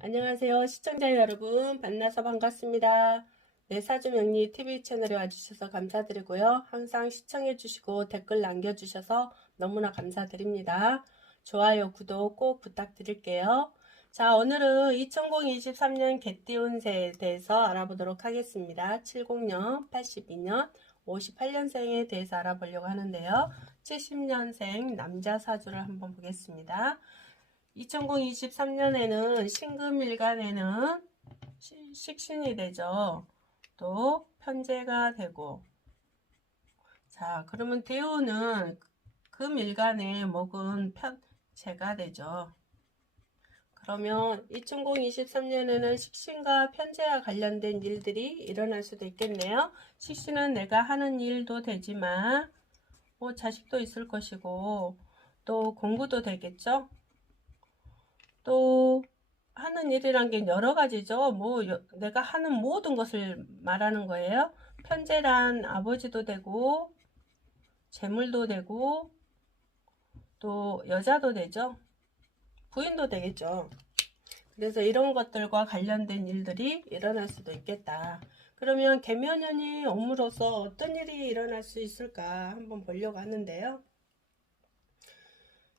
안녕하세요. 시청자 여러분, 만나서 반갑습니다. 네, 사주명리 TV 채널에 와주셔서 감사드리고요. 항상 시청해주시고 댓글 남겨주셔서 너무나 감사드립니다. 좋아요, 구독 꼭 부탁드릴게요. 자, 오늘은 2023년 개띠 운세에 대해서 알아보도록 하겠습니다. 70년, 82년, 58년생에 대해서 알아보려고 하는데요. 70년생 남자 사주를 한번 보겠습니다. 2023년에는 신금일간에는 식신이 되죠. 또 편제가 되고, 자 그러면 대우는 금일간에 목은 편제가 되죠. 그러면 2023년에는 식신과 편제와 관련된 일들이 일어날 수도 있겠네요. 식신은 내가 하는 일도 되지만 뭐 자식도 있을 것이고 또 공부도 되겠죠. 또 하는 일이란 게 여러 가지죠. 뭐 내가 하는 모든 것을 말하는 거예요. 편제란 아버지도 되고 재물도 되고 또 여자도 되죠. 부인도 되겠죠. 그래서 이런 것들과 관련된 일들이 일어날 수도 있겠다. 그러면 계면연이 옴으로써 어떤 일이 일어날 수 있을까 한번 보려고 하는데요.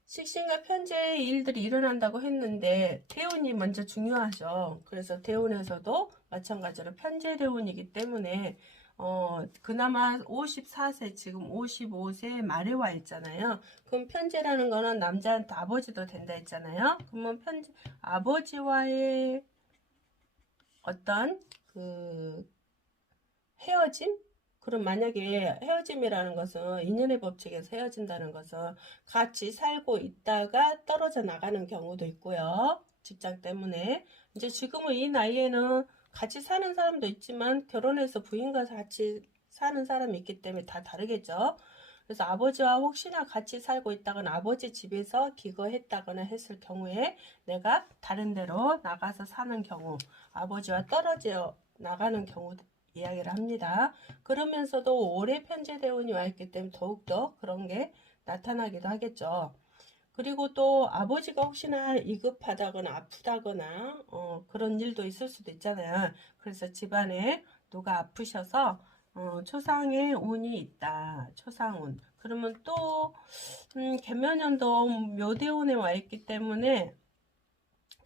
식신과 편제의 일들이 일어난다고 했는데 대운이 먼저 중요하죠. 그래서 대운에서도 마찬가지로 편제 대운이기 때문에 그나마 54세 지금 55세 말에 와 있잖아요. 그럼 편제라는 거는 남자한테 아버지도 된다 했잖아요. 그러면 편제 아버지와의 어떤 그 헤어짐? 그럼 만약에 헤어짐이라는 것은 인연의 법칙에서 헤어진다는 것은 같이 살고 있다가 떨어져 나가는 경우도 있고요. 직장 때문에. 이제 지금은 이 나이에는 같이 사는 사람도 있지만 결혼해서 부인과 같이 사는 사람이 있기 때문에 다 다르겠죠. 그래서 아버지와 혹시나 같이 살고 있다거나 아버지 집에서 기거했다거나 했을 경우에 내가 다른 데로 나가서 사는 경우, 아버지와 떨어져 나가는 경우 이야기를 합니다. 그러면서도 오래 편제대운이 와 있기 때문에 더욱더 그런 게 나타나기도 하겠죠. 그리고 또 아버지가 혹시나 이급하다거나 아프다거나 그런 일도 있을 수도 있잖아요. 그래서 집안에 누가 아프셔서 초상의 운이 있다. 초상운. 그러면 또 계면연도 묘대운에 와 있기 때문에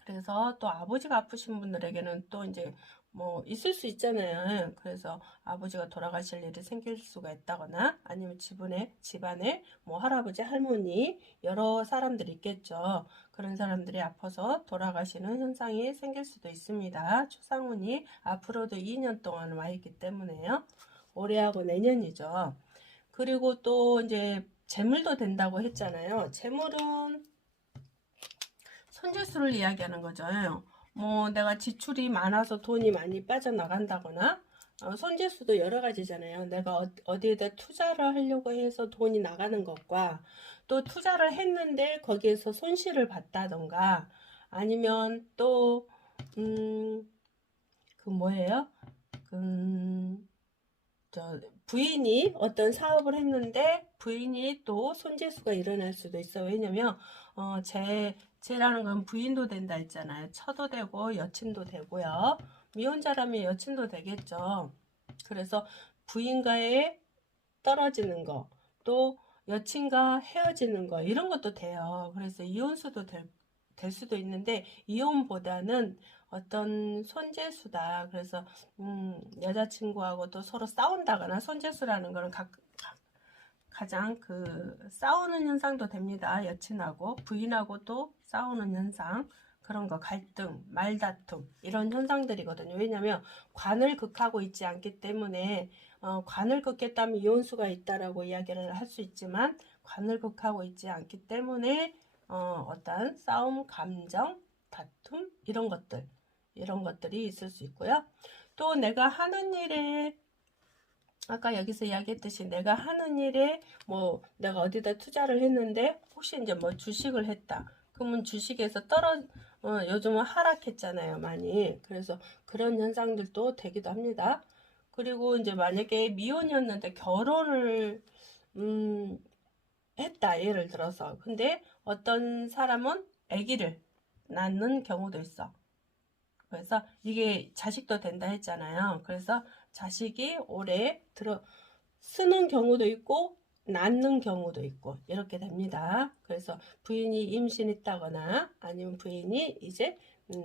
그래서 또 아버지가 아프신 분들에게는 또 이제 뭐 있을 수 있잖아요. 그래서 아버지가 돌아가실 일이 생길 수가 있다거나 아니면 집안에 뭐 할아버지, 할머니 여러 사람들이 있겠죠. 그런 사람들이 아파서 돌아가시는 현상이 생길 수도 있습니다. 초상운이 앞으로도 2년 동안 와 있기 때문에요. 올해하고 내년이죠. 그리고 또 이제 재물도 된다고 했잖아요. 재물은 손재수를 이야기하는 거죠. 뭐 내가 지출이 많아서 돈이 많이 빠져나간다거나 손재수도 여러 가지잖아요. 내가 어디에다 투자를 하려고 해서 돈이 나가는 것과 또 투자를 했는데 거기에서 손실을 봤다던가 아니면 또 그 뭐예요? 부인이 어떤 사업을 했는데 부인이 또 손재수가 일어날 수도 있어. 왜냐면 제라는 건 부인도 된다 했잖아요. 처도 되고 여친도 되고요. 미혼자라면 여친도 되겠죠. 그래서 부인과의 떨어지는 거, 또 여친과 헤어지는 거 이런 것도 돼요. 그래서 이혼수도 될 수도 있는데 이혼보다는 어떤 손재수다. 그래서 여자친구하고 또 서로 싸운다거나 손재수라는 거는 가장 그 싸우는 현상도 됩니다. 여친하고 부인하고 또 싸우는 현상 그런 거 갈등, 말다툼 이런 현상들이거든요. 왜냐하면 관을 극하고 있지 않기 때문에 관을 극했다면 이혼수가 있다라고 이야기를 할 수 있지만 관을 극하고 있지 않기 때문에 어떤 싸움, 감정, 다툼 이런 것들이 있을 수 있고요. 또 내가 하는 일에 아까 여기서 이야기했듯이 내가 하는 일에 뭐 내가 어디다 투자를 했는데 혹시 이제 뭐 주식을 했다. 그러면 주식에서 요즘은 하락했잖아요, 많이. 그래서 그런 현상들도 되기도 합니다. 그리고 이제 만약에 미혼이었는데 결혼을 했다, 예를 들어서. 근데 어떤 사람은 아기를 낳는 경우도 있어. 그래서 이게 자식도 된다 했잖아요. 그래서 자식이 올해 쓰는 경우도 있고 낳는 경우도 있고 이렇게 됩니다. 그래서 부인이 임신했다거나 아니면 부인이 이제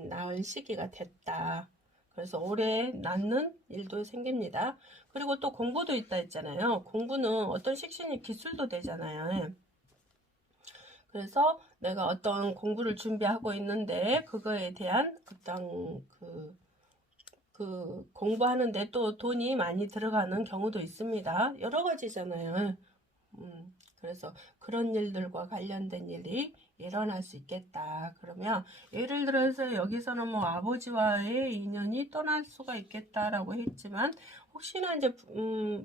낳을 시기가 됐다. 그래서 올해 낳는 일도 생깁니다. 그리고 또 공부도 있다 했잖아요. 공부는 어떤 식신이 기술도 되잖아요. 그래서 내가 어떤 공부를 준비하고 있는데 그거에 대한 어떤 그 공부하는데 또 돈이 많이 들어가는 경우도 있습니다. 여러 가지잖아요. 그래서 그런 일들과 관련된 일이 일어날 수 있겠다. 그러면 예를 들어서 여기서는 뭐 아버지와의 인연이 떠날 수가 있겠다라고 했지만 혹시나 이제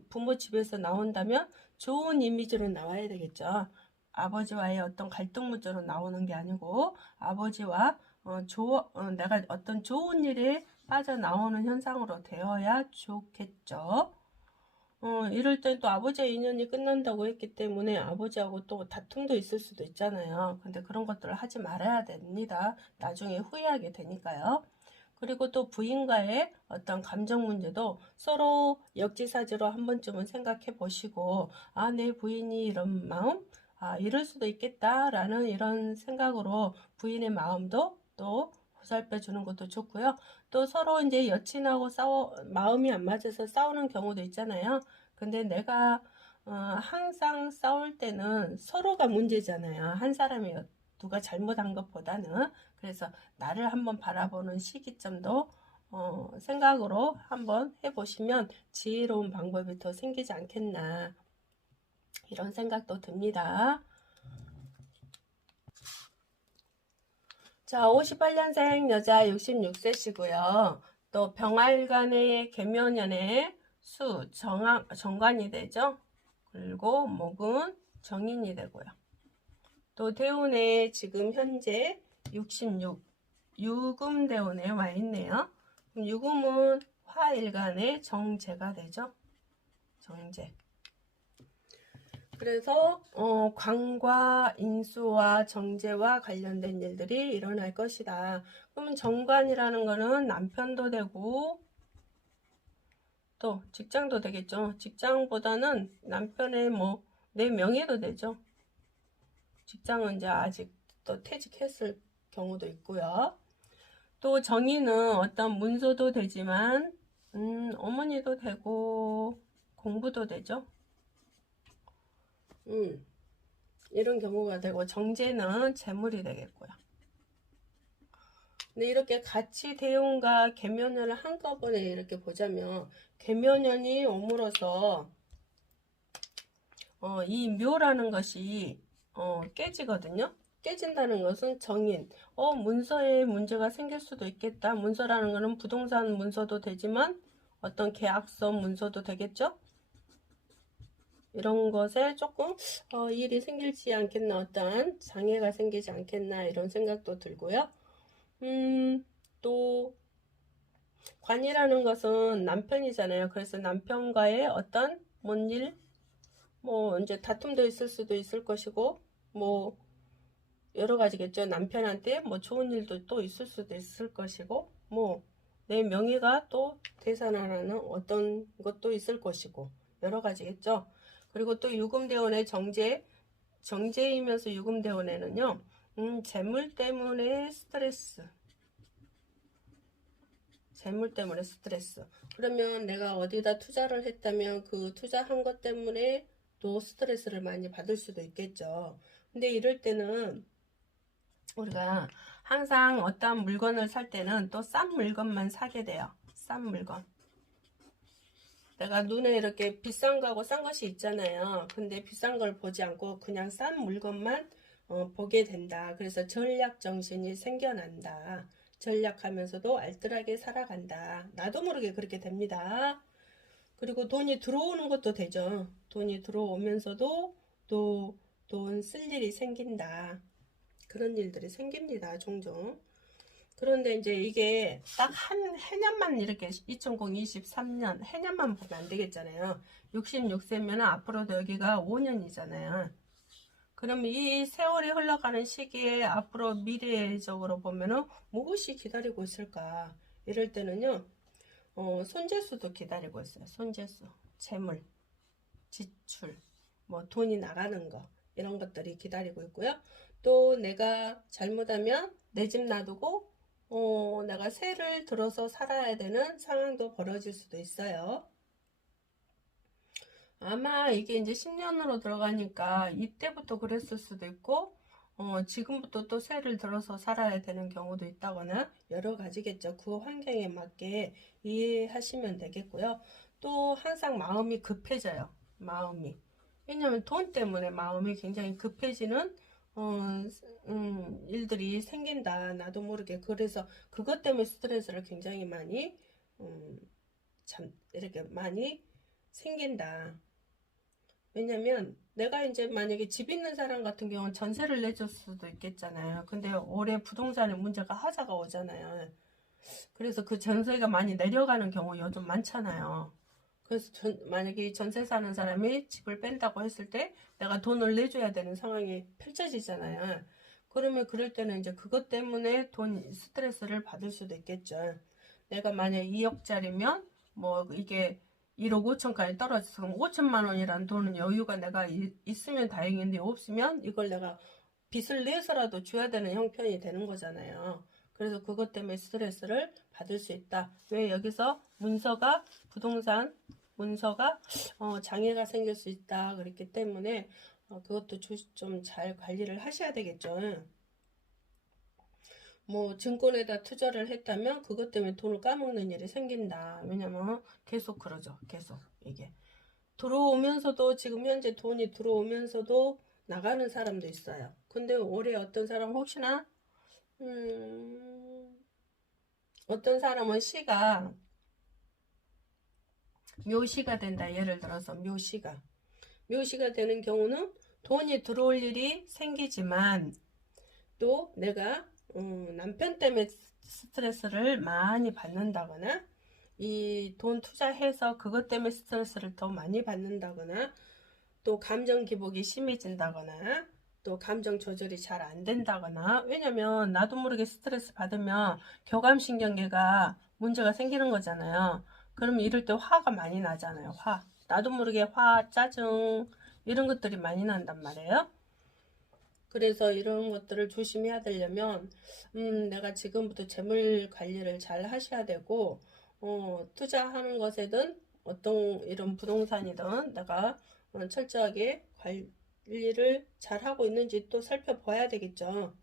부모 집에서 나온다면 좋은 이미지로 나와야 되겠죠. 아버지와의 어떤 갈등 문제로 나오는 게 아니고 아버지와 내가 어떤 좋은 일에 빠져나오는 현상으로 되어야 좋겠죠. 이럴 땐 또 아버지의 인연이 끝난다고 했기 때문에 아버지하고 또 다툼도 있을 수도 있잖아요. 근데 그런 것들을 하지 말아야 됩니다. 나중에 후회하게 되니까요. 그리고 또 부인과의 어떤 감정 문제도 서로 역지사지로 한 번쯤은 생각해 보시고, 아, 내 부인이 이런 마음? 아, 이럴 수도 있겠다라는 이런 생각으로 부인의 마음도 또 보살펴 주는 것도 좋고요. 또 서로 이제 여친하고 마음이 안 맞아서 싸우는 경우도 있잖아요. 근데 내가 항상 싸울 때는 서로가 문제잖아요. 한 사람이 누가 잘못한 것보다는. 그래서 나를 한번 바라보는 시기점도 생각으로 한번 해보시면 지혜로운 방법이 더 생기지 않겠나 이런 생각도 듭니다. 자, 58년생 여자 66세시고요. 또 병활간의 계묘년의 수 정관이 되죠. 그리고 목은 정인이 되고요. 또 대운에 지금 현재 66 유금대운에 와 있네요. 그럼 유금은 화일간의 정제가 되죠. 정제. 그래서 관과 인수와 정제와 관련된 일들이 일어날 것이다. 그러면 정관이라는 거는 남편도 되고 또 직장도 되겠죠. 직장보다는 남편의 내 명예도 되죠. 직장은 이제 아직 또 퇴직했을 경우도 있고요. 또 정의는 어떤 문서도 되지만 어머니도 되고 공부도 되죠. 이런 경우가 되고 정제는 재물이 되겠고요. 근데 이렇게 같이 대운과 계묘년을 한꺼번에 이렇게 보자면 계묘년이 오므로서 이 묘라는 것이 깨지거든요. 깨진다는 것은 정인, 문서에 문제가 생길 수도 있겠다. 문서라는 것은 부동산 문서도 되지만 어떤 계약서 문서도 되겠죠. 이런 것에 조금 일이 생기지 않겠나, 어떠한 장애가 생기지 않겠나 이런 생각도 들고요. 또 관이라는 것은 남편이잖아요. 그래서 남편과의 어떤 뭔 일, 이제 다툼도 있을 수도 있을 것이고 여러 가지겠죠. 남편한테 좋은 일도 또 있을 수도 있을 것이고 내 명예가 또 되살아나는 어떤 것도 있을 것이고 여러 가지겠죠. 그리고 또 유금대원의 정제이면서 유금대원에는요 재물 때문에 스트레스 그러면 내가 어디다 투자를 했다면 그 투자한 것 때문에 또 스트레스를 많이 받을 수도 있겠죠. 근데 이럴 때는 우리가 항상 어떤 물건을 살 때는 또 싼 물건만 사게 돼요. 싼 물건. 내가 눈에 이렇게 비싼 거하고 싼 것이 있잖아요. 근데 비싼 걸 보지 않고 그냥 싼 물건만 보게 된다. 그래서 전략 정신이 생겨난다. 전략하면서도 알뜰하게 살아간다. 나도 모르게 그렇게 됩니다. 그리고 돈이 들어오는 것도 되죠. 돈이 들어오면서도 또 돈 쓸 일이 생긴다. 그런 일들이 생깁니다. 종종. 그런데 이제 이게 딱 한 해년만 이렇게 2023년 해년만 보면 안 되겠잖아요. 66세면 앞으로도 여기가 5년이잖아요. 그럼 이 세월이 흘러가는 시기에 앞으로 미래적으로 보면은 무엇이 기다리고 있을까? 이럴 때는요, 손재수도 기다리고 있어요. 손재수, 재물, 지출, 뭐 돈이 나가는 거, 이런 것들이 기다리고 있고요. 또 내가 잘못하면 내 집 놔두고 내가 새를 들어서 살아야 되는 상황도 벌어질 수도 있어요. 아마 이게 이제 10년으로 들어가니까 이때부터 그랬을 수도 있고, 지금부터 또 새를 들어서 살아야 되는 경우도 있다거나 여러 가지겠죠. 그 환경에 맞게 이해하시면 되겠고요. 또 항상 마음이 급해져요. 마음이. 왜냐면 돈 때문에 마음이 굉장히 급해지는 일들이 생긴다. 나도 모르게. 그래서 그것 때문에 스트레스를 굉장히 많이 참 이렇게 많이 생긴다. 왜냐면 내가 이제 만약에 집 있는 사람 같은 경우는 전세를 내줄 수도 있겠잖아요. 근데 올해 부동산에 문제가 하자가 오잖아요. 그래서 그 전세가 많이 내려가는 경우 요즘 많잖아요. 그래서 만약에 이 전세 사는 사람이 집을 뺀다고 했을 때 내가 돈을 내줘야 되는 상황이 펼쳐지잖아요. 그러면 그럴 때는 이제 그것 때문에 돈 스트레스를 받을 수도 있겠죠. 내가 만약 2억짜리면 뭐 이게 1억 5천까지 떨어져서 5천만 원이라는 돈은 여유가 내가 있으면 다행인데 없으면 이걸 내가 빚을 내서라도 줘야 되는 형편이 되는 거잖아요. 그래서 그것 때문에 스트레스를 받을 수 있다. 왜 여기서 문서가 부동산 문서가 장애가 생길 수 있다. 그렇기 때문에 그것도 좀 잘 관리를 하셔야 되겠죠. 뭐 증권에다 투자를 했다면 그것 때문에 돈을 까먹는 일이 생긴다. 왜냐면 계속 그러죠. 계속 이게 들어오면서도 지금 현재 돈이 들어오면서도 나가는 사람도 있어요. 근데 올해 어떤 사람 혹시나 어떤 사람은 시가 묘시가 된다. 예를 들어서 묘시가 되는 경우는 돈이 들어올 일이 생기지만 또 내가 남편 때문에 스트레스를 많이 받는다거나 이 돈 투자해서 그것 때문에 스트레스를 더 많이 받는다거나 또 감정 기복이 심해진다거나 또 감정 조절이 잘 안 된다거나 왜냐면 나도 모르게 스트레스 받으면 교감신경계가 문제가 생기는 거잖아요. 그러면 이럴 때 화가 많이 나잖아요. 나도 모르게 짜증 이런 것들이 많이 난단 말이에요. 그래서 이런 것들을 조심해야 되려면 내가 지금부터 재물 관리를 잘 하셔야 되고 투자하는 것에든 어떤 이런 부동산이든 내가 철저하게 관리를 잘 하고 있는지 또 살펴봐야 되겠죠.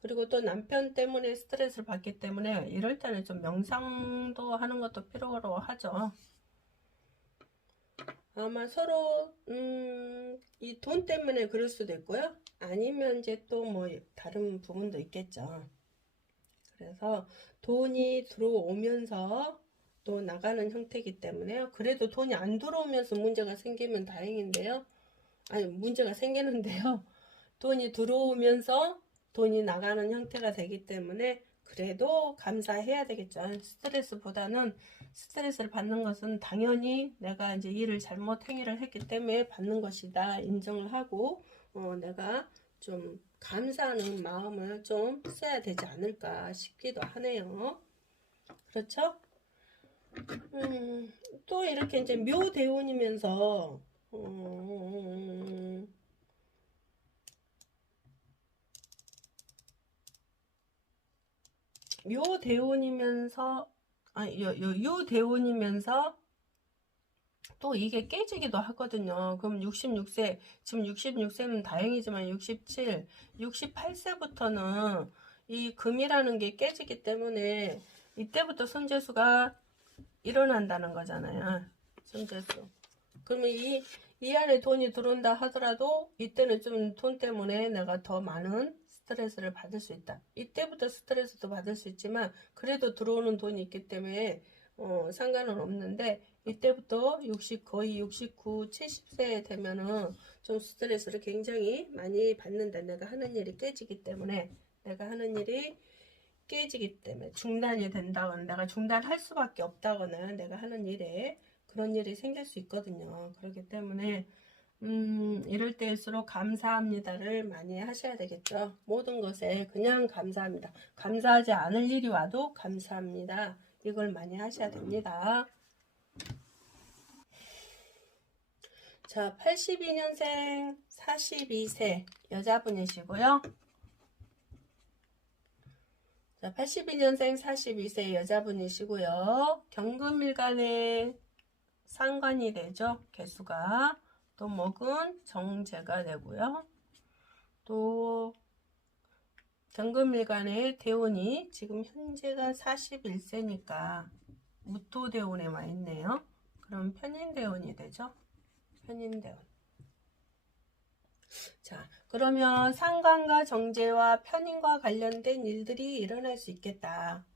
그리고 또 남편 때문에 스트레스를 받기 때문에 이럴 때는 좀 명상도 하는 것도 필요로 하죠. 아마 서로 이 돈 때문에 그럴 수도 있고요. 아니면 이제 또 뭐 다른 부분도 있겠죠. 그래서 돈이 들어오면서 또 나가는 형태이기 때문에요. 그래도 돈이 안 들어오면서 문제가 생기면 다행인데요. 아니 문제가 생기는데요. 돈이 들어오면서 돈이 나가는 형태가 되기 때문에 그래도 감사해야 되겠죠. 스트레스보다는 스트레스를 받는 것은 당연히 내가 이제 일을 잘못 행위를 했기 때문에 받는 것이다 인정을 하고 내가 좀 감사하는 마음을 좀 써야 되지 않을까 싶기도 하네요. 그렇죠? 또 이렇게 이제 묘대운이면서 묘대운이면서 유대운이면서 또 이게 깨지기도 하거든요. 그럼 66세, 지금 66세는 다행이지만 67, 68세부터는 이 금이라는 게 깨지기 때문에 이때부터 손재수가 일어난다는 거잖아요. 손재수. 그러면 이 안에 돈이 들어온다 하더라도 이때는 좀 돈 때문에 내가 더 많은 스트레스를 받을 수 있다. 이때부터 스트레스도 받을 수 있지만 그래도 들어오는 돈이 있기 때문에 상관은 없는데 이때부터 거의 69, 70세 되면은 좀 스트레스를 굉장히 많이 받는다. 내가 하는 일이 깨지기 때문에 중단이 된다거나 내가 중단할 수밖에 없다거나 내가 하는 일에 그런 일이 생길 수 있거든요. 그렇기 때문에 이럴 때일수록 감사합니다를 많이 하셔야 되겠죠. 모든 것에 그냥 감사합니다. 감사하지 않을 일이 와도 감사합니다. 이걸 많이 하셔야 됩니다. 자, 82년생 42세 여자분이시고요. 자, 82년생 42세 여자분이시고요. 경금일간에 상관이 되죠. 개수가. 또 목은 정제가 되고요. 또 경금일간의 대운이 지금 현재가 41세니까 무토대운에 와 있네요. 그럼 편인대운이 되죠. 편인대운. 자, 그러면 상관과 정제와 편인과 관련된 일들이 일어날 수 있겠다.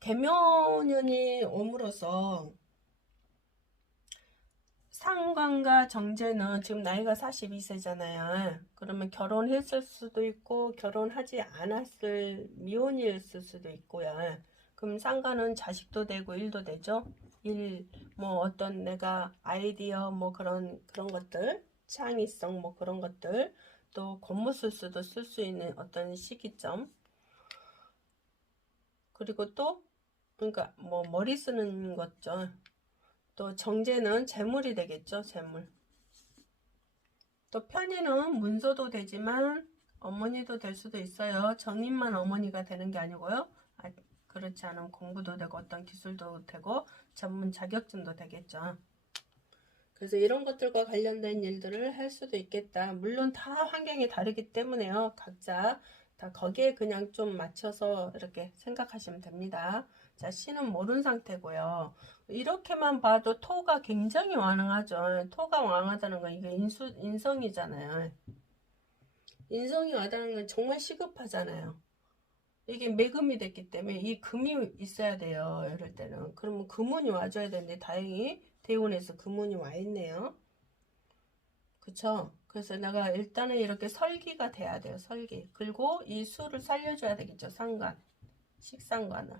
개묘년이 옴으로써 상관과 정제는 지금 나이가 42세잖아요. 그러면 결혼했을 수도 있고 결혼하지 않았을 미혼이었을 수도 있고요. 그럼 상관은 자식도 되고 일도 되죠. 일, 뭐 어떤 내가 아이디어 뭐 그런 것들, 창의성 뭐 그런 것들, 또 겉모술수도 쓸 수 있는 어떤 시기점. 그리고 또 그러니까 뭐 머리 쓰는 것죠. 또 정제는 재물이 되겠죠. 재물. 또 편인은 문서도 되지만 어머니도 될 수도 있어요. 정인만 어머니가 되는 게 아니고요. 그렇지 않으면 공부도 되고 어떤 기술도 되고 전문 자격증도 되겠죠. 그래서 이런 것들과 관련된 일들을 할 수도 있겠다. 물론 다 환경이 다르기 때문에요. 각자 다 거기에 그냥 좀 맞춰서 이렇게 생각하시면 됩니다. 자, 신은 모르는 상태고요. 이렇게만 봐도 토가 굉장히 왕하죠. 토가 왕하다는 건 이게 인성이잖아요. 인성이 와닿는 건 정말 시급하잖아요. 이게 매금이 됐기 때문에 이 금이 있어야 돼요. 이럴 때는. 그러면 금운이 와줘야 되는데 다행히 대운에서 금운이 와 있네요. 그쵸? 그래서 내가 일단은 이렇게 설기가 돼야 돼요. 설기. 그리고 이 수를 살려줘야 되겠죠. 상관. 식상관을.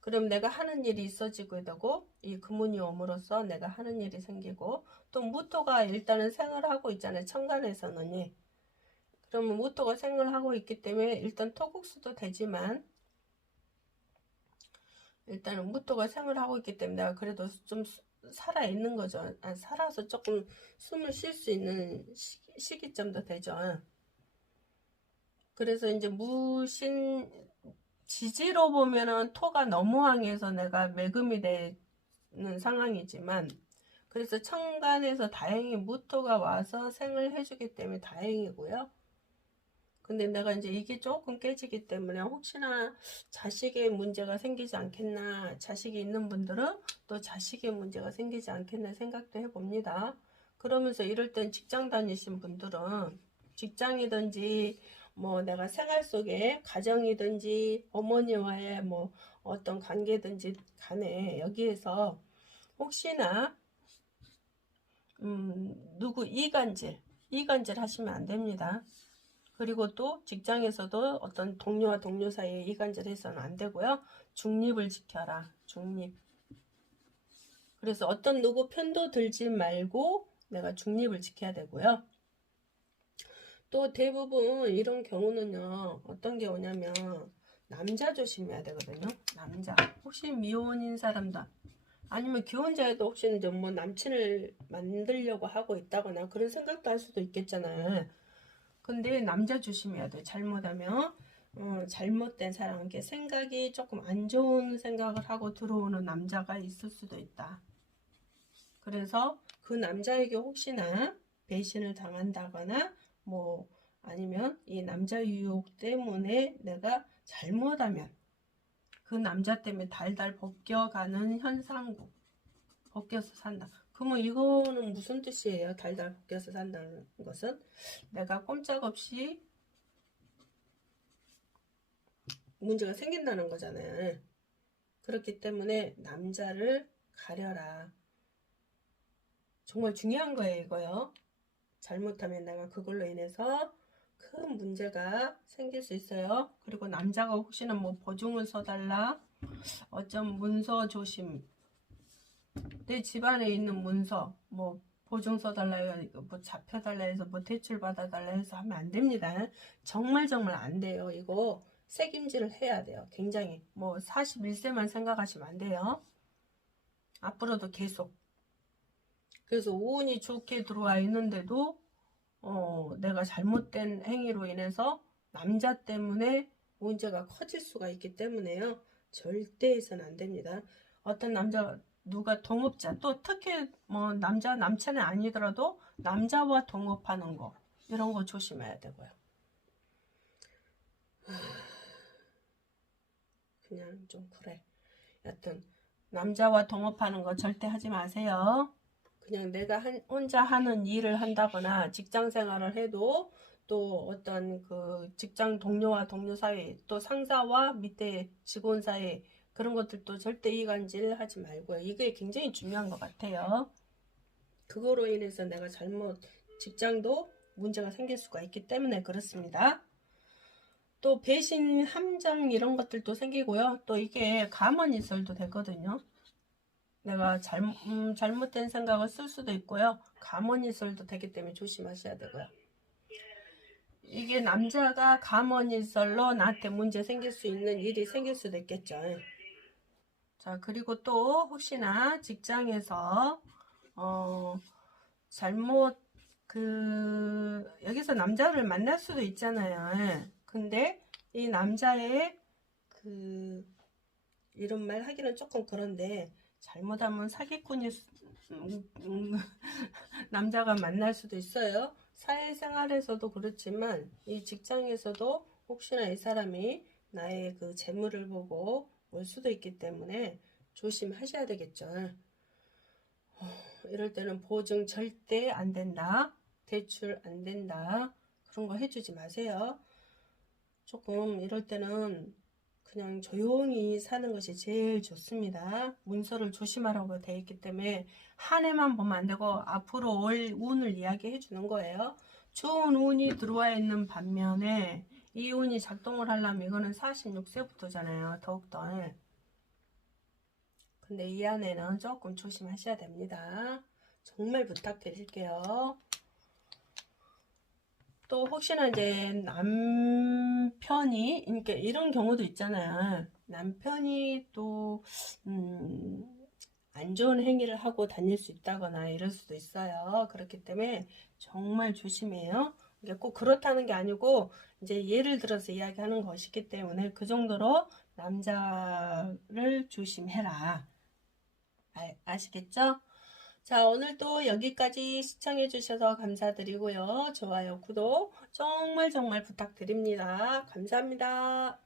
그럼 내가 하는 일이 있어지고 되고 이 금운이 옴으로써 내가 하는 일이 생기고 또 무토가 일단은 생활하고 있잖아요. 천간에서는. 그러면 무토가 생활하고 있기 때문에 일단 토국수도 되지만 일단은 무토가 생활하고 있기 때문에 내가 그래도 좀 살아있는 거죠. 살아서 조금 숨을 쉴 수 있는 시기점도 되죠. 그래서 이제 무신 지지로 보면은 토가 너무 왕해서 내가 매금이 되는 상황이지만 그래서 천간에서 다행히 무토가 와서 생을 해주기 때문에 다행이고요. 근데 내가 이제 이게 조금 깨지기 때문에 혹시나 자식의 문제가 생기지 않겠나, 자식이 있는 분들은 또 자식의 문제가 생기지 않겠나 생각도 해봅니다. 그러면서 이럴 땐 직장 다니신 분들은 직장이든지 뭐 내가 생활 속에 가정이든지 어머니와의 뭐 어떤 관계든지 간에 여기에서 혹시나 누구 이간질 하시면 안 됩니다. 그리고 또 직장에서도 어떤 동료와 동료 사이에 이간질 해서는 안 되고요. 중립을 지켜라. 중립. 그래서 어떤 누구 편도 들지 말고 내가 중립을 지켜야 되고요. 또 대부분 이런 경우는요. 어떤 경우냐면 남자 조심해야 되거든요. 남자. 혹시 미혼인 사람도 아니면 기혼자에도 혹시 이제 뭐 남친을 만들려고 하고 있다거나 그런 생각도 할 수도 있겠잖아요. 근데 남자 조심해야 돼. 잘못하면 잘못된 사람에게 생각이 조금 안 좋은 생각을 하고 들어오는 남자가 있을 수도 있다. 그래서 그 남자에게 혹시나 배신을 당한다거나 뭐 아니면 이 남자 유혹 때문에 내가 잘못하면 그 남자 때문에 달달 벗겨가는 현상국. 벗겨서 산다. 그러면 이거는 무슨 뜻이에요? 달달 벗겨서 산다는 것은 내가 꼼짝없이 문제가 생긴다는 거잖아요. 그렇기 때문에 남자를 가려라. 정말 중요한 거예요, 이거요. 잘못하면 내가 그걸로 인해서 큰 문제가 생길 수 있어요. 그리고 남자가 혹시나 뭐 보증을 서달라, 어쩜 문서 조심, 내 집안에 있는 문서, 뭐 보증서 달라 해서 뭐 잡혀 달라 해서 뭐 대출 받아 달라 해서 하면 안 됩니다. 정말 안 돼요. 이거 책임질을 해야 돼요. 굉장히 뭐 41세만 생각하시면 안 돼요. 앞으로도 계속. 그래서 운이 좋게 들어와 있는데도 내가 잘못된 행위로 인해서 남자 때문에 문제가 커질 수가 있기 때문에요. 절대 해서는 안 됩니다. 어떤 남자, 누가 동업자, 또 특히 뭐 남친이 아니더라도 남자와 동업하는 거, 이런 거 조심해야 되고요. 그냥 좀 그래. 여튼 남자와 동업하는 거 절대 하지 마세요. 그냥 내가 혼자 하는 일을 한다거나 직장 생활을 해도 또 어떤 그 직장 동료와 동료 사이, 또 상사와 밑에 직원 사이, 그런 것들도 절대 이간질 하지 말고요. 이게 굉장히 중요한 것 같아요. 그거로 인해서 내가 직장도 문제가 생길 수가 있기 때문에 그렇습니다. 또 배신, 함정 이런 것들도 생기고요. 또 이게 가만히설도 되거든요. 내가 잘못된 생각을 쓸 수도 있고요. 가만히설도 되기 때문에 조심하셔야 되고요. 이게 남자가 가만히설로 나한테 문제 생길 수 있는 일이 생길 수도 있겠죠. 자, 그리고 또 혹시나 직장에서 잘못 여기서 남자를 만날 수도 있잖아요. 근데 이 남자의 이런 말 하기는 조금 그런데 잘못하면 사기꾼이 남자가 만날 수도 있어요. 사회생활에서도 그렇지만 이 직장에서도 혹시나 이 사람이 나의 그 재물을 보고 올 수도 있기 때문에 조심하셔야 되겠죠. 이럴 때는 보증 절대 안 된다, 대출 안 된다, 그런 거 해주지 마세요. 조금 이럴 때는 그냥 조용히 사는 것이 제일 좋습니다. 문서를 조심하라고 되어 있기 때문에 한 해만 보면 안 되고 앞으로 올 운을 이야기해 주는 거예요. 좋은 운이 들어와 있는 반면에 이 운이 작동을 하려면 이거는 46세부터잖아요. 더욱더. 근데 이 안에는 조금 조심하셔야 됩니다. 정말 부탁드릴게요. 또 혹시나 이제 남편이 이렇게 이런 경우도 있잖아요. 남편이 또 안 좋은 행위를 하고 다닐 수 있다거나 이럴 수도 있어요. 그렇기 때문에 정말 조심해요. 이게 꼭 그렇다는 게 아니고 이제 예를 들어서 이야기하는 것이기 때문에 그 정도로 남자를 조심해라. 아시겠죠? 자, 오늘도 여기까지 시청해 주셔서 감사드리고요. 좋아요, 구독 정말 부탁드립니다. 감사합니다.